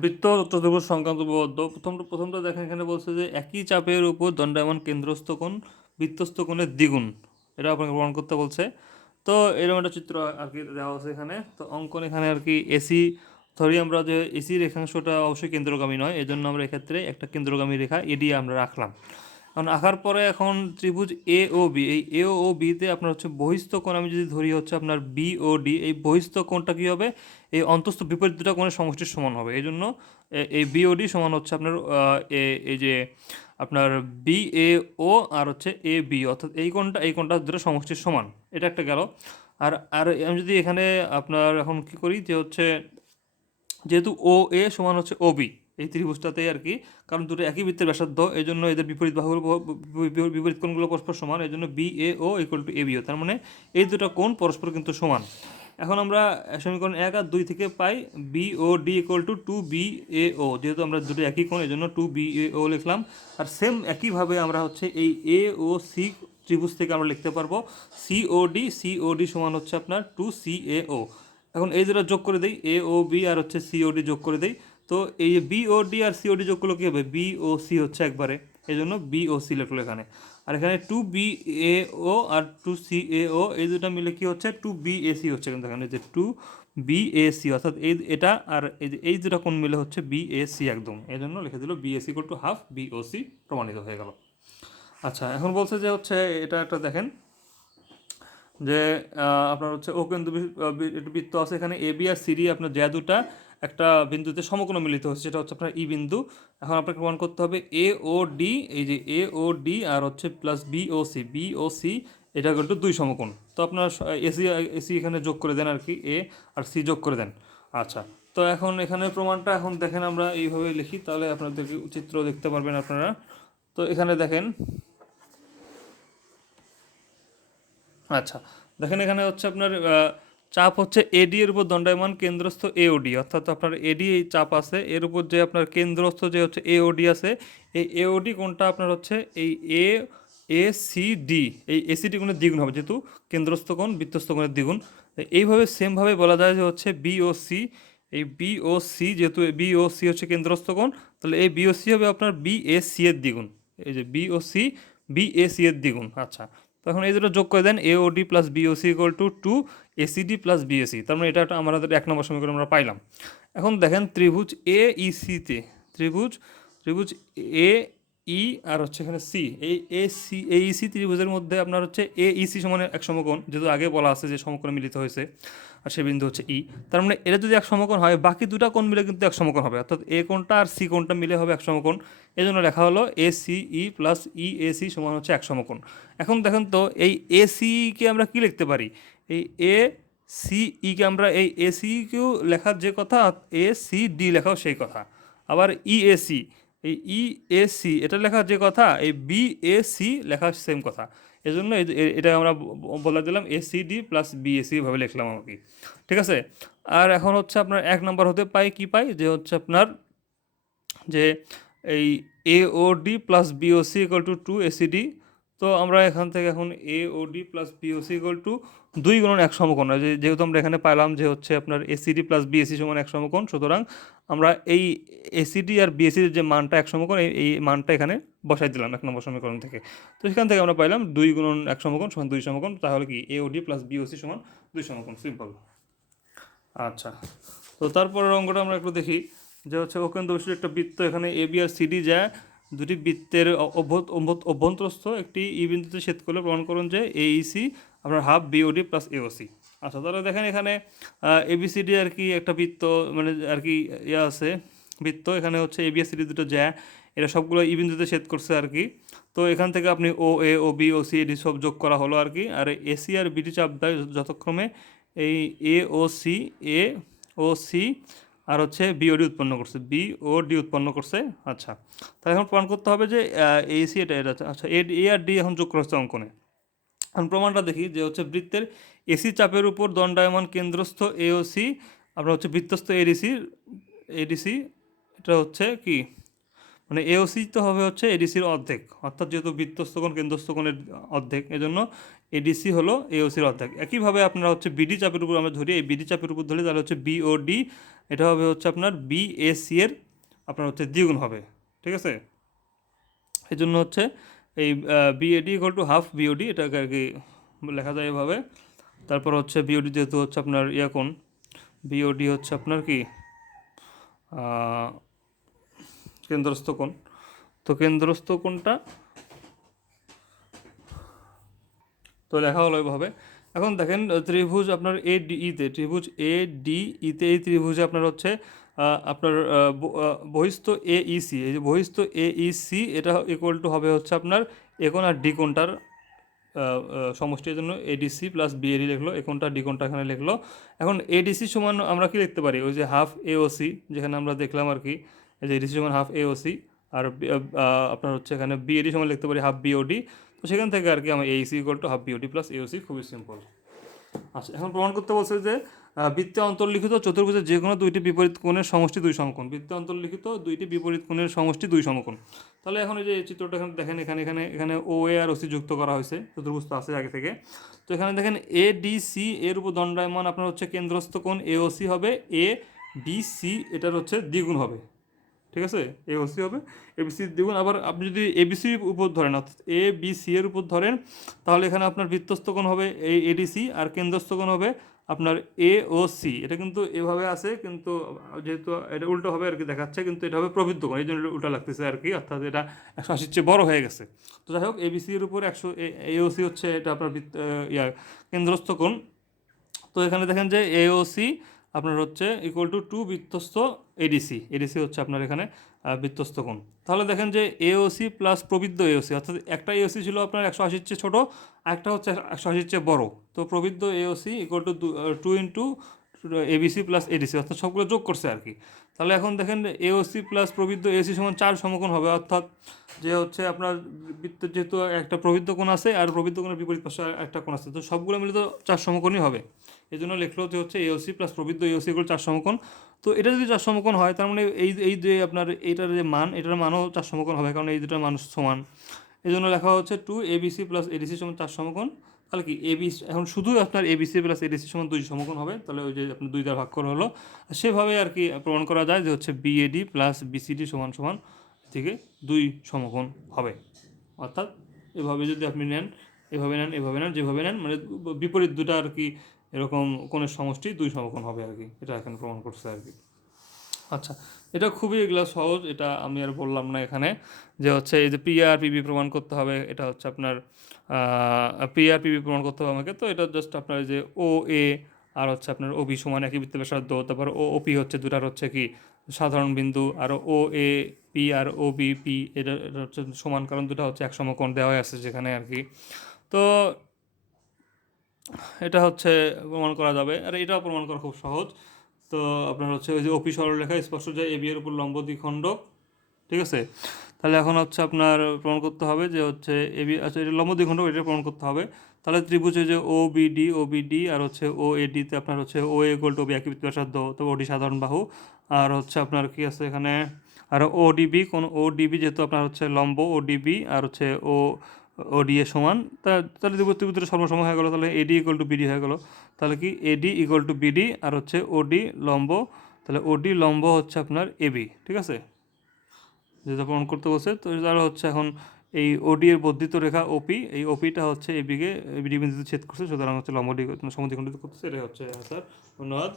বৃত্ত চতুর্ভুজ সংক্রান্ত উপপাদ্য। প্রথম প্রথমটা দেখেন, এখানে বলছে যে একই চাপের উপর দণ্ডায়মান কেন্দ্রস্থ কোণ বৃত্তস্থ কোণের দ্বিগুণ। এটা আপনাকে প্রমাণ করতে বলছে। তো এরকম একটা চিত্র আর কি দেওয়া আছে এখানে। তো অঙ্কন এখানে আর কি এসি, ধরি আমরা যে এসি রেখাংশটা অবশ্যই কেন্দ্রগামী নয় এই জন্য আমরা এক্ষেত্রে একটা কেন্দ্রগামী রেখা এডি আমরা রাখলাম। কারণ আঁকার পরে এখন ত্রিভুজ এ ও বি এই এ ও বিতে আপনার হচ্ছে বহিস্থ কোণ আমি যদি ধরি হচ্ছে আপনার বি ও ডি এই বহিস্থ কোণটা কী হবে? এই অন্তস্থ বিপরীত দুটা কোণের সমষ্টির সমান হবে। এই জন্য এই বি ও ডি সমান হচ্ছে আপনার এই যে আপনার বি এ ও আর হচ্ছে এ বি অর্থাৎ এই কোণটা এই কোণটা দুটো সমষ্টির সমান। এটা একটা গেল। আর আর আমি যদি এখানে আপনার এখন কি করি যে হচ্ছে যেহেতু ও এ সমান হচ্ছে ও বি এই ত্রিভুজটাতে আর কি কারণ দুটো একই বৃত্তের ব্যাসার্ধ এই জন্য এদের বিপরীত বাহুগুলো বিপরীত- কোণগুলো পরস্পর সমান এই জন্য B A O equal to A B O তার মানে এই দুটো কোণ পরস্পর কিন্তু সমান। এখন আমরা সমীকরণ এক আর দুই থেকে পাই B O D equal to two B A O যেহেতু আমরা দুটো একই কোণ এই জন্য টু বি এ ও লিখলাম। আর সেম একইভাবে আমরা হচ্ছে এই এ ও সি ত্রিভুজ থেকে আমরা লিখতে পারব। C O D C O D সমান হচ্ছে আপনার টু সি এ ও এখন এই দুটো যোগ করে দিই এ ও বি আর হচ্ছে সিওডি যোগ করে দিই। তো এই বি ও ডি আর সিওডি যোগ করলে কী হবে? বি ও সি হচ্ছে একবারে। এই জন্য বি ও সি লিখলো এখানে। আর এখানে টু বি এ ও আর টু সি এ ও এই দুটো মিলে কি হচ্ছে? টু বি এ সি হচ্ছে কিন্তু এখানে। যে টু বি এ সি অর্থাৎ এই এটা আর এই যে এই দুটো কোন মিলে হচ্ছে বি এ সি একদম। এই জন্য লিখে দিল B A C to half B O C প্রমাণিত হয়ে গেল। আচ্ছা এখন বলছে যে হচ্ছে এটা একটা দেখেন, যে আপনার হচ্ছে ও কেন্দ্র বৃত্ত আছে এখানে এ বি আর সিডি আপনার যে দুটা একটা বিন্দুতে সমকোণ মিলিত হচ্ছে, সেটা হচ্ছে আপনার ই বিন্দু। এখন আপনাকে প্রমাণ করতে হবে এ ও ডি এই যে এ ও ডি আর হচ্ছে plus B O C B O C এটা কিন্তু দুই সমকোণ। তো আপনার এসি এসি এখানে যোগ করে দেন আর কি এ আর সি যোগ করে দেন। আচ্ছা তো এখন এখানে প্রমাণটা এখন দেখেন আমরা এইভাবে লিখি, তাহলে আপনাদেরকে চিত্র দেখতে পারবেন আপনারা। তো এখানে দেখেন আচ্ছা দেখেন এখানে হচ্ছে আপনার চাপ হচ্ছে এডি এর উপর দণ্ডায়মান কেন্দ্রস্থ এওডি অর্থাৎ আপনার এডি এই চাপ আছে, এর উপর যে আপনার কেন্দ্রস্থ যে হচ্ছে এওডি আছে, এই এওডি কোনটা আপনার হচ্ছে, এই এ এ সি ডি এই এসিডি কোণের দ্বিগুণ হবে, যেহেতু কেন্দ্রস্থ কোণ বৃত্তস্থ কোণের দ্বিগুণ। এইভাবে সেমভাবে বলা যায় যে হচ্ছে বি ও সি এই বি ও সি যেহেতু বি ও সি হচ্ছে কেন্দ্রস্থ কোণ, তাহলে এই বি ও সি হবে আপনার বি এ সি এর দ্বিগুণ। এই যে B O C B A C এর দ্বিগুণ আচ্ছা। তখন এই দুটো যোগ করে দেন A O D plus B O C equal to two A C D plus B A C তার মানে এটা একটা আমাদের এক নম্বর সমীকরণ আমরা পাইলাম। এখন দেখেন ত্রিভুজ এ ই সিতে ত্রিভুজ ত্রিভুজ এ ই আর হচ্ছে এখানে সি। এই এ, সি, এ, ই, সি ত্রিভুজের মধ্যে আপনার হচ্ছে এ ইসি সমানে এক সমকোণ, যেহেতু আগে বলা আছে যে সমকোণ মিলিত হয়েছে, আর সে বিন্দু হচ্ছে ই। তার মানে এটা যদি এক সমকোণ হয়, বাকি দুটা কোণ মিলে কিন্তু এক সমকোণ হবে। অর্থাৎ এ কোণটা আর সি কোণটা মিলে হবে এক সমকোণ। এই জন্য লেখা হলো A, C, E plus E, A, C সমান হচ্ছে এক সমকোণ। এখন দেখেন তো এই এ সিকে আমরা কি লিখতে পারি? এই এ, সি ইকে আমরা এই এ, সি সিকেও লেখার যে কথা, এ, সি, ডি লেখাও সেই কথা। আবার ই, এ, সি এই ই এ সি এটা লেখা যে কথা, এই বি এ সি লেখা সেম কথা। এই জন্য এটা আমরা বলে দিলাম A C D plus B A ভাবে লিখলাম আমাকে। ঠিক আছে? আর এখন হচ্ছে আপনার এক নম্বর হতে পাই, কি পাই? যে হচ্ছে আপনার যে এই A O D plus B O C equal to two A C D তো আমরা এখান থেকে এখন A O D plus B O C equal to দুই গুণন এক সমকোণ। যেহেতু আমরা এখানে পাইলাম যে হচ্ছে আপনার এসিডি প্লাস বিএসি সমান এক সমকোণ, সুতরাং আমরা এই এসিডি আর বিএসির যে মানটা এক সমকোণ, এই মানটা এখানে বসাই দিলাম এক নম্বর সমীকরণ থেকে। তো সেখান থেকে আমরা পাইলাম দুই গুণন এক সমকোণ সমান দুই সমকোণ, তাহলে কি A O D plus B O C সমান দুই সমকোণ সিম্পল আচ্ছা তো তারপরের অঙ্কটা আমরা একটু দেখি যে হচ্ছে বিশিষ্ট একটা বৃত্ত। এখানে এ বি আর সিডি যায় দুটি বৃত্তের অভ্যন্তরস্থ একটি ই বিন্দুতে ছেদ করলে প্রমাণ করুন যে এইসি আপনার হাফ বিওডি প্লাস এওসি আচ্ছা তাহলে দেখেন এখানে এবিসিডি আর কি একটা বৃত্ত মানে আর কি ইয়ে আছে, বৃত্ত, এখানে হচ্ছে এবিএসিডি দুটো যায় এটা সবগুলো ই বিন্দুতে ছেদ করছে আর কি। তো এখান থেকে আপনি ও এ ও বি ও সি এডি সব যোগ করা হলো আর কি। আর এসি আর বিডি চাপ দেয় যথাক্রমে এই A O C A O C আর হচ্ছে বিওডি উৎপন্ন করছে। বি ও ডি উৎপন্ন করছে। আচ্ছা তাহলে এখন প্রমাণ করতে হবে যে এ সি এটা এটা আচ্ছা এ এ আর ডি এখন যোগ করা হচ্ছে অঙ্কনে। এখন প্রমাণটা দেখি যে হচ্ছে বৃত্তের এসি চাপের উপর দণ্ডায়মান কেন্দ্রস্থ এওসি আপনার হচ্ছে বৃত্তস্থ এডিসি এডিসি এটা হচ্ছে কি? মানে এওসি তো হবে হচ্ছে এডিসির অর্ধেক, অর্থাৎ যেহেতু বৃত্তস্থ কোণ, কেন্দ্রস্থ কোণের অর্ধেক, এজন্য এডিসি হলো এওসির অর্ধেক। একইভাবে আপনারা হচ্ছে বিডি চাপের উপর আমরা ধরি, এই বিডি চাপের উপর ধরি তাহলে হচ্ছে বিওডি এটা হবে হচ্ছে আপনার বিএসি এর আপনার হচ্ছে দ্বিগুণ হবে, ঠিক আছে? এই জন্য হচ্ছে এই B A D equal to half B O D এটাকে আর কি লেখা যায় এভাবে। তারপর হচ্ছে বিওডি যেহেতু হচ্ছে আপনার ইয়া কোন বিওডি হচ্ছে আপনার কি কেন্দ্রস্থ কোণ। তো কেন্দ্রস্থ কোণটা তো লেখা হলো এভাবে। এখন দেখেন ত্রিভুজ আপনার এ ডি ইতে ত্রিভুজ এ ডি ইতে এই ত্রিভুজে আপনার হচ্ছে আপনার বহিস্থ এ ইসি এই যে বহিস্থ এ ইসি এটা ইকুয়াল টু হবে হচ্ছে আপনার একোণ আর ডি আহ, সমষ্টির জন্য এডিসি প্লাস বিএডি লিখলো একোণটা ডি কোণটা এখানে লিখলো। এখন এডিসি সমান আমরা কি লিখতে পারি? ওই যে হাফ এওসি যেখানে আমরা দেখলাম আর কি এই যে এডিসি সমান হাফ এওসি আর আপনার হচ্ছে এখানে বিএডি সমান লিখতে পারি হাফ বিওডি সেখান থেকে আর কি আমার A E C equal to half B O D plus A O C খুবই সিম্পল আচ্ছা এখন প্রমাণ করতে বলছে যে বৃত্তে অন্তর্লিখিত চতুর্ভুজের যে কোনো দুইটি বিপরীত কোণের সমষ্টি দুই সমকোণ। বৃত্তে অন্তর্লিখিত দুইটি বিপরীত কোণের সমষ্টি দুই সমকোণ। তাহলে এখন এই যে চিত্রটা এখানে দেখেন, এখানে এখানে এখানে ও এ আর ওসি যুক্ত করা হয়েছে, চতুর্ভুজ তো আছে আগে থেকে। তো এখানে দেখেন এ ডি সি এর উপর দণ্ডায়মান আপনার হচ্ছে কেন্দ্রস্থ কোণ এ ও সি হবে এ ডি সি এটার হচ্ছে দ্বিগুণ হবে। ঠিক আছে? এ ওসি হবে। এবিসির দেখুন, আবার আপনি যদি এবিসির উপর ধরেন, অর্থাৎ এ বি সি এর উপর ধরেন, তাহলে এখানে আপনার বৃত্তস্থ কোণ হবে এই এডিসি আর কেন্দ্রস্থ কোণ হবে আপনার এ ও সি এটা কিন্তু এভাবে আছে, কিন্তু যেহেতু এটা উল্টো হবে আর কি দেখাচ্ছে, কিন্তু এটা হবে প্রবৃদ্ধ কোণ এই জন্য উল্টা লাগতেছে আর কি, অর্থাৎ এটা একশো আশির চেয়ে বড় হয়ে গেছে। তো যাই হোক এবিসি এর উপর একশো এ ও সি হচ্ছে এটা আপনার ইয়া কেন্দ্রস্থ কোণ। তো এখানে দেখেন যে এওসি আপনার হচ্ছে equal to two বৃত্তস্থ A D C A D C হচ্ছে আপনার এখানে বৃত্তস্থ কোণ। তাহলে দেখেন যে এওসি প্লাস প্রবৃদ্ধ এওসি অর্থাৎ একটা এওসি ছিল আপনার একশো আশির চেয়ে ছোটো একটা হচ্ছে একশো আশির চেয়ে বড়ো। তো প্রবৃদ্ধ A O C equal to two into A B C plus A D C অর্থাৎ সবগুলো যোগ করছে আর কি। তাহলে এখন দেখেন এওসি প্লাস প্রবৃদ্ধ এসি সমান চার সমকোণ হবে, অর্থাৎ যে হচ্ছে আপনার বৃত্ত যেহেতু একটা প্রবৃদ্ধ কোণ আছে আর প্রবৃদ্ধ কোণের বিপরীত পাশে একটা কোণ আছে, তো সবগুলো মিলে তো চার সমকোণই হবে। এই জন্য লিখলো যে হচ্ছে এওসি প্লাস প্রবৃদ্ধ এওসি এগুলো চার সমকোণ। তো এটা যদি চার সমকোণ হয়, তার মানে এই এই যে আপনার এইটার যে মান, এটার মানও চার সমকোণ হবে, কারণ এই দুটার মান সমান। এই জন্য লেখা হচ্ছে টু এবিসি প্লাস এডিসি সমান চার সমকোণ। তাহলে কি এবি এখন শুধু আপনার এবিসি প্লাস এডিসি সমান দুই সমকোণ হবে, তাহলে ওই যে আপনার দুই দ্বারা ভাগ করা হলো। সেভাবে আর কি প্রমাণ করা যায় যে হচ্ছে বিএডি প্লাস বিসিডি সমান সমান থেকে দুই সমকোণ হবে। অর্থাৎ এভাবে যদি আপনি নেন, এভাবে নেন এভাবে নেন, যেভাবে নেন মানে বিপরীত দুটা আর কি এরকম কোণের সমষ্টি দুই সমকোণ হবে আর কি, এটা এখানে প্রমাণ করছে আর কি। আচ্ছা এটা খুবই এগুলো সহজ, এটা আমি আর বললাম না এখানে। যে হচ্ছে এই যে পিআর পিবি প্রমাণ করতে হবে, এটা হচ্ছে আপনার পিআর পিবি প্রমাণ করতে হবে আমাকে। তো এটা জাস্ট আপনার যে ও এ আর হচ্ছে আপনার ও বি সমান একই বৃত্তের ব্যাসার্ধ, তারপর ও ওপি হচ্ছে দুটার হচ্ছে কি, সাধারণ বিন্দু, আর ও এ পি আর ও বি পি এটা এটা হচ্ছে সমান, কারণ দুটা হচ্ছে এক সমকোণ দেওয়া আছে যেখানে আর কি। তো এটা হচ্ছে প্রমাণ করা যাবে, আর এটাও প্রমাণ করা খুব সহজ। তো আপনার হচ্ছে ওই যে অপি সরলরেখা স্পষ্ট যায় এবি এর উপর লম্ব দ্বিখণ্ডক ঠিক আছে? তাহলে এখন হচ্ছে আপনার প্রমাণ করতে হবে যে হচ্ছে এবি আচ্ছা এটা লম্ব দ্বিখণ্ডক এটা প্রমাণ করতে হবে। তাহলে ত্রিভুজে যে ও বিডি ও বিডি আর হচ্ছে ও এডিতে আপনার হচ্ছে ও এ গোল টু বি একই তো ওডি সাধারণ বাহু। আর হচ্ছে আপনার কি আছে এখানে? আর ও ডিবি কোন ও ডিবি যেহেতু আপনার হচ্ছে লম্ব ও ডিবি আর হচ্ছে ও ওডি এ সমান তাহলে ত্রিভুজ ত্রিভুজের সর্বসম হয়ে গেলো, তাহলে এডি ইকুয়াল টু বিডি হয়ে গেলো, তাহলে কি A D equal to B D আর হচ্ছে ওডি লম্ব, তাহলে ওডি লম্ব হচ্ছে আপনার এবি ঠিক আছে? যেটা প্রমাণ করতে বলছে, তো তারা হচ্ছে এখন এই ওডি এর বর্ধিত রেখা ওপি এই ওপিটা হচ্ছে এবিকে বিডি বিন্দুতে ছেদ করছে, সুতরাং হচ্ছে লম্ব সমদ্বিখণ্ডিত করতেছে, এটাই হচ্ছে স্যার ধন্যবাদ।